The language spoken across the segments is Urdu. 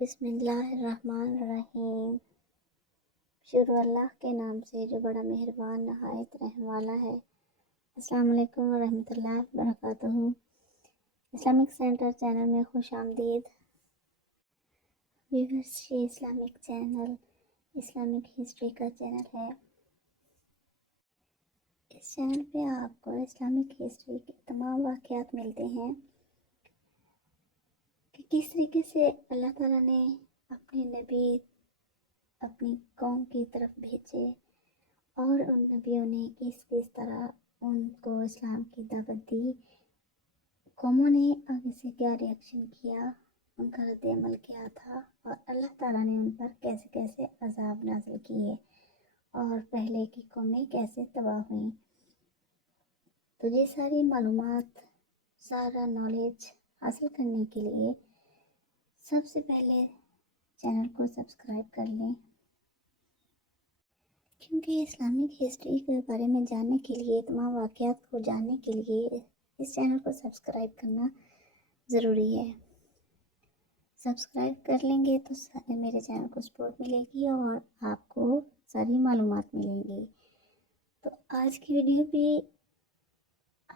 بسم اللہ الرحمن الرحیم۔ شروع اللہ کے نام سے جو بڑا مہربان نہایت رحم والا ہے۔ السلام علیکم ورحمۃ اللہ وبرکاتہ۔ اسلامک سینٹر چینل میں خوش آمدید۔ ویورز، یہ اسلامک چینل اسلامک ہسٹری کا چینل ہے۔ اس چینل پہ آپ کو اسلامک ہسٹری کے تمام واقعات ملتے ہیں کہ کس طریقے سے اللہ تعالیٰ نے اپنے نبی اپنی قوم کی طرف بھیجے اور ان نبیوں نے کس طرح ان کو اسلام کی دعوت دی، قوموں نے آگے سے کیا ریئیکشن کیا، ان کا رد عمل کیا تھا، اور اللہ تعالیٰ نے ان پر کیسے کیسے عذاب نازل کیے اور پہلے کی قومیں کیسے تباہ ہوئیں۔ تو یہ ساری معلومات، سارا نالج حاصل کرنے کے لیے سب سے پہلے چینل کو سبسکرائب کر لیں، کیونکہ اسلامک ہسٹری کے بارے میں جاننے کے لیے، تمام واقعات کو جاننے کے لیے اس چینل کو سبسکرائب کرنا ضروری ہے۔ سبسکرائب کر لیں گے تو میرے چینل کو سپورٹ ملے گی اور آپ کو ساری معلومات ملیں گی۔ تو آج کی ویڈیو بھی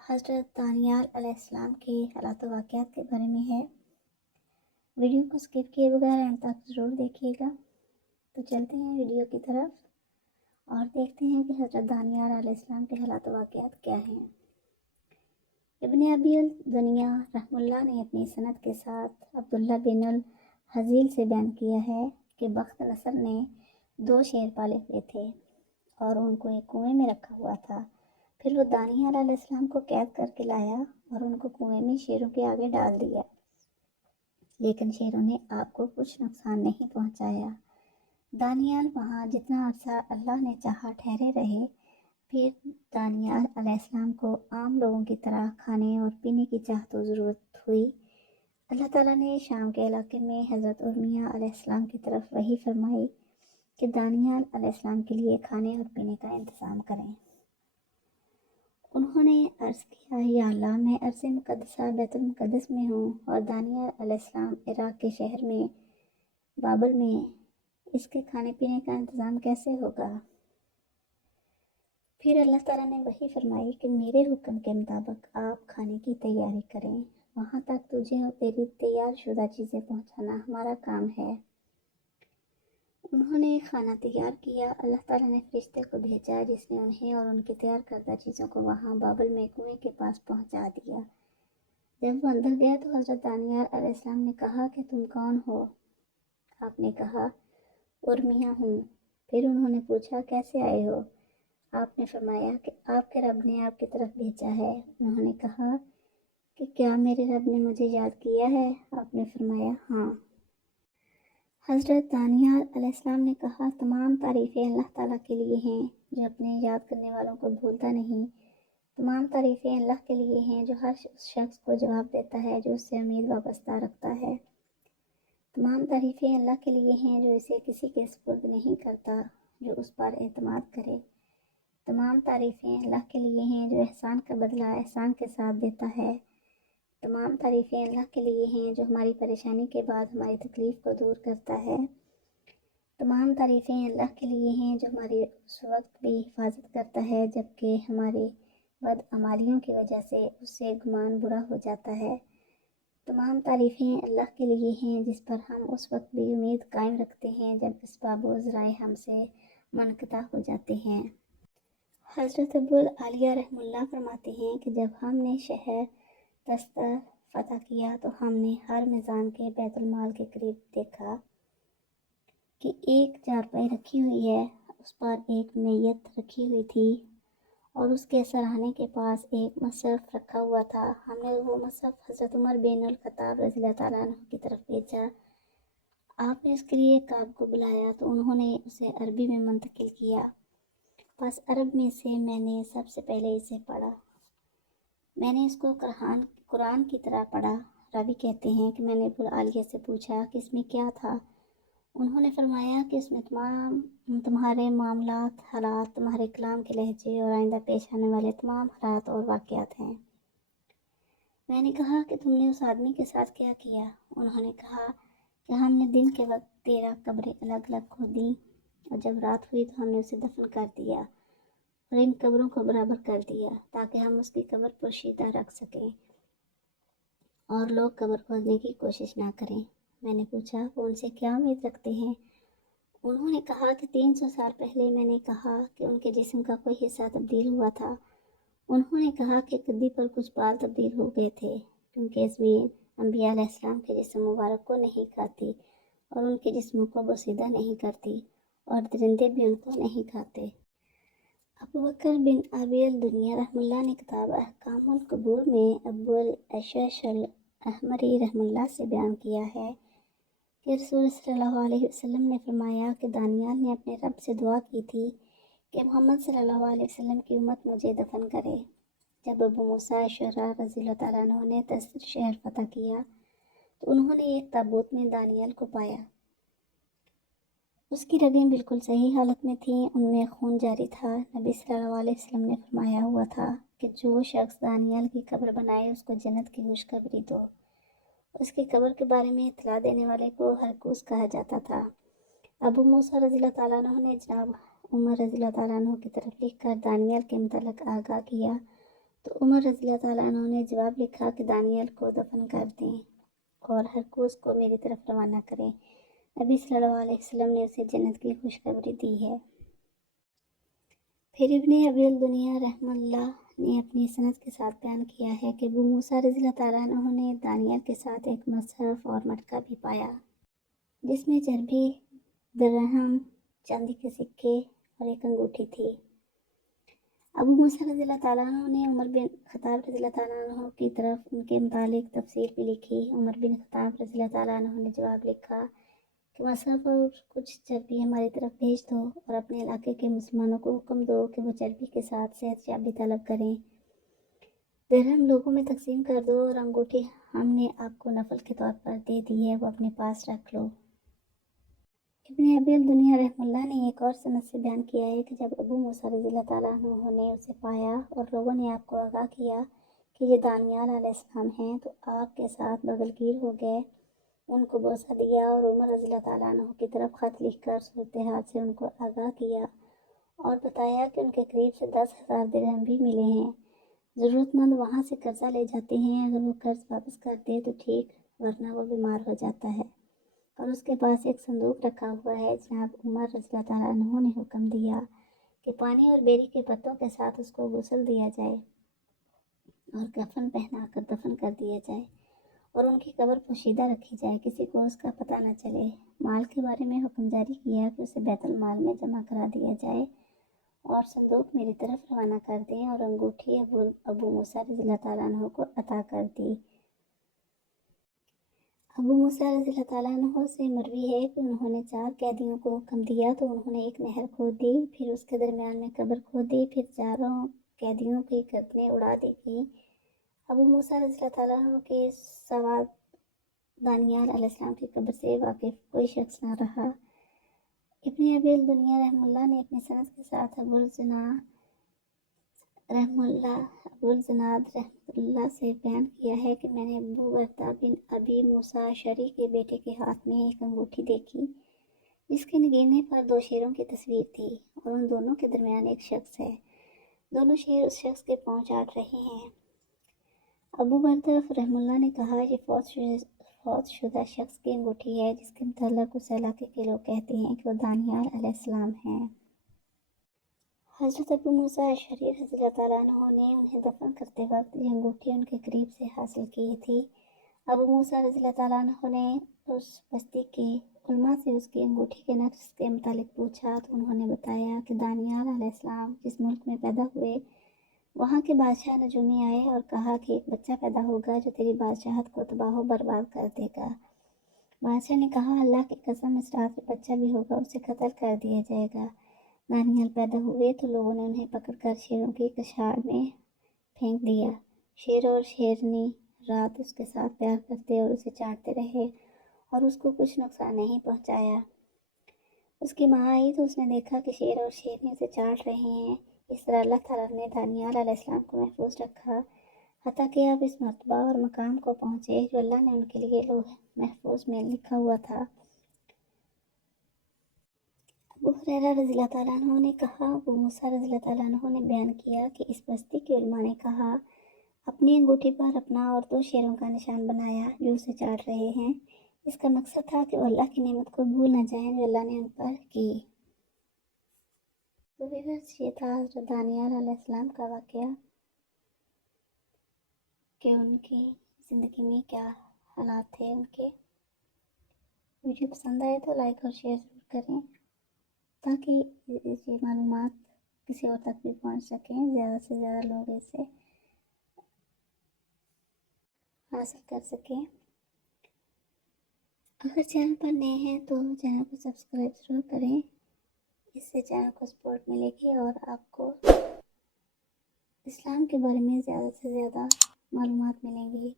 حضرت دانیال علیہ السلام کے حالات و واقعات کے بارے میں ہے۔ ویڈیو کو سکپ کیے بغیر اینڈ تک ضرور دیکھیے گا۔ تو چلتے ہیں ویڈیو کی طرف اور دیکھتے ہیں کہ حضرت دانیال علیہ السلام کے حالات و واقعات کیا ہیں۔ ابن ابی الدنیا رحمہ اللہ نے اپنی سند کے ساتھ عبداللہ بن الحزیل سے بیان کیا ہے کہ بخت نصر نے 2 شیر پالے ہوئے تھے اور ان کو ایک کنویں میں رکھا ہوا تھا۔ پھر وہ دانیال علیہ السلام کو قید کر کے لایا اور ان کو کنویں میں شیروں کے آگے ڈال دیا، لیکن شیروں نے آپ کو کچھ نقصان نہیں پہنچایا۔ دانیال وہاں جتنا عرصہ اللہ نے چاہا ٹھہرے رہے۔ پھر دانیال علیہ السلام کو عام لوگوں کی طرح کھانے اور پینے کی چاہت و ضرورت ہوئی۔ اللہ تعالیٰ نے شام کے علاقے میں حضرت ارمیہ علیہ السلام کی طرف وحی فرمائی کہ دانیال علیہ السلام کے لیے کھانے اور پینے کا انتظام کریں۔ انہوں نے عرض کیا، یا اللہ، میں ارض مقدسہ بیت المقدس میں ہوں اور دانیال علیہ السلام عراق کے شہر میں بابل میں، اس کے کھانے پینے کا انتظام کیسے ہوگا؟ پھر اللہ تعالیٰ نے وحی فرمائی کہ میرے حکم کے مطابق آپ کھانے کی تیاری کریں، وہاں تک تجھے اور تیری تیار شدہ چیزیں پہنچانا ہمارا کام ہے۔ انہوں نے کھانا تیار کیا۔ اللہ تعالیٰ نے فرشتے کو بھیجا جس نے انہیں اور ان کی تیار کردہ چیزوں کو وہاں بابل میں کنویں کے پاس پہنچا دیا۔ جب وہ اندر گئے تو حضرت دانیال علیہ السلام نے کہا کہ تم کون ہو؟ آپ نے کہا، ارمیہ ہوں۔ پھر انہوں نے پوچھا، کیسے آئے ہو؟ آپ نے فرمایا کہ آپ کے رب نے آپ کی طرف بھیجا ہے۔ انہوں نے کہا کہ کیا میرے رب نے مجھے یاد کیا ہے؟ آپ نے فرمایا، ہاں۔ حضرت دانیال علیہ السلام نے کہا، تمام تعریفیں اللہ تعالیٰ کے لیے ہیں جو اپنے یاد کرنے والوں کو بھولتا نہیں۔ تمام تعریفیں اللہ کے لیے ہیں جو ہر اس شخص کو جواب دیتا ہے جو اس سے امید وابستہ رکھتا ہے۔ تمام تعریفیں اللہ کے لیے ہیں جو اسے کسی کے سپرد نہیں کرتا جو اس پر اعتماد کرے۔ تمام تعریفیں اللہ کے لیے ہیں جو احسان کا بدلہ احسان کے ساتھ دیتا ہے۔ تمام تعریفیں اللہ کے لیے ہیں جو ہماری پریشانی کے بعد ہماری تکلیف کو دور کرتا ہے۔ تمام تعریفیں اللہ کے لیے ہیں جو ہماری اس وقت بھی حفاظت کرتا ہے جبکہ ہماری بدعمالیوں کی وجہ سے اس سے گمان برا ہو جاتا ہے۔ تمام تعریفیں اللہ کے لیے ہیں جس پر ہم اس وقت بھی امید قائم رکھتے ہیں جب اسباب و ذرائع ہم سے منقطع ہو جاتے ہیں۔ حضرت ابو العالیہ رحمہ اللہ فرماتے ہیں کہ جب ہم نے شہر تستر فتح کیا تو ہم نے ہر میزان کے بیت المال کے قریب دیکھا کہ ایک چارپائی رکھی ہوئی ہے، اس پر ایک میت رکھی ہوئی تھی اور اس کے سرہانے کے پاس ایک مصحف رکھا ہوا تھا۔ ہم نے وہ مصحف حضرت عمر بن الخطاب رضی اللہ تعالیٰ عنہ کی طرف بھیجا۔ آپ نے اس کے لیے کعب کو بلایا تو انہوں نے اسے عربی میں منتقل کیا، بس عرب میں سے میں نے سب سے پہلے اسے پڑھا۔ میں نے اس کو قرآن کی طرح پڑھا۔ راوی کہتے ہیں کہ میں نے ابو العالیہ سے پوچھا کہ اس میں کیا تھا؟ انہوں نے فرمایا کہ اس میں تمہارے معاملات، حالات، تمہارے کلام کے لہجے اور آئندہ پیش آنے والے تمام حالات اور واقعات ہیں۔ میں نے کہا کہ تم نے اس آدمی کے ساتھ کیا کیا؟ انہوں نے کہا کہ ہم نے دن کے وقت 13 قبریں الگ الگ کھودی اور جب رات ہوئی تو ہم نے اسے دفن کر دیا اور ان قبروں کو برابر کر دیا تاکہ ہم اس کی قبر پوشیدہ رکھ سکیں اور لوگ قبر کھودنے کی کوشش نہ کریں۔ میں نے پوچھا وہ ان سے کیا امید رکھتے ہیں؟ انہوں نے کہا کہ 300 سال پہلے میں نے کہا کہ ان کے جسم کا کوئی حصہ تبدیل ہوا تھا۔ انہوں نے کہا کہ گدی پر کچھ بال تبدیل ہو گئے تھے کیونکہ زمین انبیاء علیہ السلام کے جسم مبارک کو نہیں کھاتی اور ان کے جسموں کو بوسیدہ نہیں کرتی اور درندے بھی ان کو نہیں کھاتے۔ ابو بکر بن ابی الدنیا رحمہ اللہ نے کتاب احکام القبور میں ابو الاشعث الاحمری رحمہ اللہ سے بیان کیا ہے کہ رسول صلی اللہ علیہ وسلم نے فرمایا کہ دانیال نے اپنے رب سے دعا کی تھی کہ محمد صلی اللہ علیہ وسلم کی امت مجھے دفن کرے۔ جب ابو موسیٰ اشعری رضی اللہ تعالیٰ عنہ نے تستر شہر فتح کیا تو انہوں نے ایک تابوت میں دانیال کو پایا۔ اس کی رگیں بالکل صحیح حالت میں تھیں، ان میں خون جاری تھا۔ نبی صلی اللہ علیہ وسلم نے فرمایا ہوا تھا کہ جو شخص دانیال کی قبر بنائے اس کو جنت کی خوشخبری دو۔ اس کی قبر کے بارے میں اطلاع دینے والے کو ہرقوس کہا جاتا تھا۔ ابو موسیٰ رضی اللہ تعالیٰ عنہ نے جناب عمر رضی اللہ تعالیٰ عنہ کی طرف لکھ کر دانیال کے متعلق آگاہ کیا تو عمر رضی اللہ تعالیٰ عنہ نے جواب لکھا کہ دانیال کو دفن کر دیں اور ہرقوس کو میری طرف روانہ کریں۔ نبی صلی اللہ علیہ وسلم نے اسے جنت کی خوشخبری دی ہے۔ پھر ابن ابی الدنیا رحمہ اللہ نے اپنی سند کے ساتھ بیان کیا ہے کہ ابو موسیٰ رضی اللہ تعالیٰ عنہ نے دانیال کے ساتھ ایک مصحف اور مٹکا بھی پایا جس میں چربی، درہم، چاندی کے سکے اور ایک انگوٹھی تھی۔ ابو موسیٰ رضی اللہ تعالیٰ عنہ نے عمر بن خطاب رضی اللہ تعالیٰ عنہ کی طرف ان کے متعلق تفصیل بھی لکھی۔ عمر بن خطاب رضی اللہ تعالیٰ عنہ نے جواب لکھا کہ مصحف اور کچھ چربی ہماری طرف بھیج دو اور اپنے علاقے کے مسلمانوں کو حکم دو کہ وہ چربی کے ساتھ صحت یابی طلب کریں۔ درہم لوگوں میں تقسیم کر دو اور انگوٹھی ہم نے آپ کو نفل کے طور پر دے دی ہے، وہ اپنے پاس رکھ لو۔ ابن ابی الدنیا رحمہ اللہ نے ایک اور سند سے بیان کیا ہے کہ جب ابو موسیٰ رضی اللہ تعالیٰ عنہ نے اسے پایا اور لوگوں نے آپ کو آگاہ کیا کہ یہ دانیال علیہ السلام ہیں تو آپ کے ساتھ بغلگیر ہو گئے، ان کو بوسہ دیا اور عمر رضی اللہ تعالیٰ عنہ کی طرف خط لکھ کر صورتحال سے ان کو آگاہ کیا اور بتایا کہ ان کے قریب سے 10,000 درہم بھی ملے ہیں۔ ضرورت مند وہاں سے قرضہ لے جاتے ہیں، اگر وہ قرض واپس کر دے تو ٹھیک، ورنہ وہ بیمار ہو جاتا ہے اور اس کے پاس ایک صندوق رکھا ہوا ہے۔ جناب عمر رضی اللہ تعالیٰ عنہ نے حکم دیا کہ پانی اور بیری کے پتوں کے ساتھ اس کو غسل دیا جائے اور کفن پہنا کر دفن کر دیا جائے اور ان کی قبر پوشیدہ رکھی جائے، کسی کو اس کا پتہ نہ چلے۔ مال کے بارے میں حکم جاری کیا کہ اسے بیت المال میں جمع کرا دیا جائے اور صندوق میری طرف روانہ کر دیں اور انگوٹھی ابو موسیٰ رضی اللہ تعالیٰ عنہ کو عطا کر دی۔ ابو موسیٰ رضی اللہ تعالیٰ عنہ سے مروی ہے کہ انہوں نے 4 قیدیوں کو حکم دیا تو انہوں نے ایک نہر کھود دی، پھر اس کے درمیان میں قبر کھودی، پھر 4 قیدیوں کی گردنیں اڑا دی گئیں۔ ابو موسیٰ رضی اللہ تعالیٰ عنہ کے سوا دانیال علیہ السلام کی قبر سے واقف کوئی شخص نہ رہا۔ ابن ابی الدنیا رحمہ اللہ نے اپنی سند کے ساتھ ابو الزناد رحمہ اللہ سے بیان کیا ہے کہ میں نے ابو بردہ بن ابی موسیٰ اشعری کے بیٹے کے ہاتھ میں ایک انگوٹھی دیکھی جس کے نگینے پر 2 شیروں کی تصویر تھی اور ان دونوں کے درمیان ایک شخص ہے، دونوں شیر اس شخص کے پاؤں چاٹ رہے ہیں۔ ابو بردہ رحمہ اللہ نے کہا یہ فوت شدہ شخص کی انگوٹھی ہے جس کے متعلق اس علاقے کے لوگ کہتے ہیں کہ وہ دانیال علیہ السلام ہیں۔ حضرت ابو موسیٰ اشعری رضی اللہ تعالیٰ عنہ نے انہیں دفن کرتے وقت یہ انگوٹھی ان کے قریب سے حاصل کی تھی۔ ابو موسیٰ رضی اللہ تعالیٰ عنہ نے اس بستی کے علماء سے اس کی انگوٹھی کے نقش کے متعلق پوچھا تو انہوں نے بتایا کہ دانیال علیہ السلام جس ملک میں پیدا ہوئے وہاں کے بادشاہ نجومی آئے اور کہا کہ ایک بچہ پیدا ہوگا جو تیری بادشاہت کو تباہ و برباد کر دے گا۔ بادشاہ نے کہا اللہ کی قسم اس رات میں بچہ بھی ہوگا، اسے قتل کر دیا جائے گا۔ دانیال پیدا ہوئے تو لوگوں نے انہیں پکڑ کر شیروں کی کشاڑ میں پھینک دیا۔ شیر اور شیرنی رات اس کے ساتھ پیار کرتے اور اسے چاٹتے رہے اور اس کو کچھ نقصان نہیں پہنچایا۔ اس کی ماں آئی تو اس نے دیکھا کہ شیر اور شیرنی اسے چاٹ رہے ہیں۔ اس طرح اللہ تعالیٰ نے دانیال علیہ السلام کو محفوظ رکھا۔ حتیٰ کہ آپ اس مرتبہ اور مقام کو پہنچے جو اللہ نے ان کے لیے لوح محفوظ میں لکھا ہوا تھا۔ ابو ہریرہ رضی اللہ تعالیٰ عنہ نے کہا، ابو موسیٰ رضی اللہ تعالیٰ عنہ نے بیان کیا کہ اس بستی کے علماء نے کہا، اپنی انگوٹھی پر اپنا اور 2 شیروں کا نشان بنایا جو اسے چاٹ رہے ہیں۔ اس کا مقصد تھا کہ وہ اللہ کی نعمت کو بھول نہ جائیں جو اللہ نے ان پر کی۔ تو یہ تھا حضرت دانیال علیہ السلام کا واقعہ کہ ان کی زندگی میں کیا حالات تھے ان کے۔ ویڈیو پسند آئے تو لائک اور شیئر ضرور کریں تاکہ یہ معلومات کسی اور تک بھی پہنچ سکیں، زیادہ سے زیادہ لوگ اسے حاصل کر سکیں۔ اگر چینل پر نئے ہیں تو چینل کو سبسکرائب ضرور کریں، اس سے چینل کو سپورٹ ملے گی اور آپ کو اسلام کے بارے میں زیادہ سے زیادہ معلومات ملیں گی۔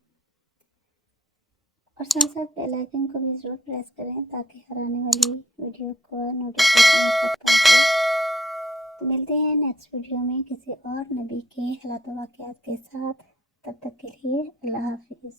اور ساتھ ساتھ بیل آئیکن کو بھی ضرور پریس کریں تاکہ ہر آنے والی ویڈیو کا نوٹیفیکیشن آپ تک پہنچے۔ تو ملتے ہیں نیکسٹ ویڈیو میں کسی اور نبی کے حالات و واقعات کے ساتھ، تب تک کے لیے اللہ حافظ۔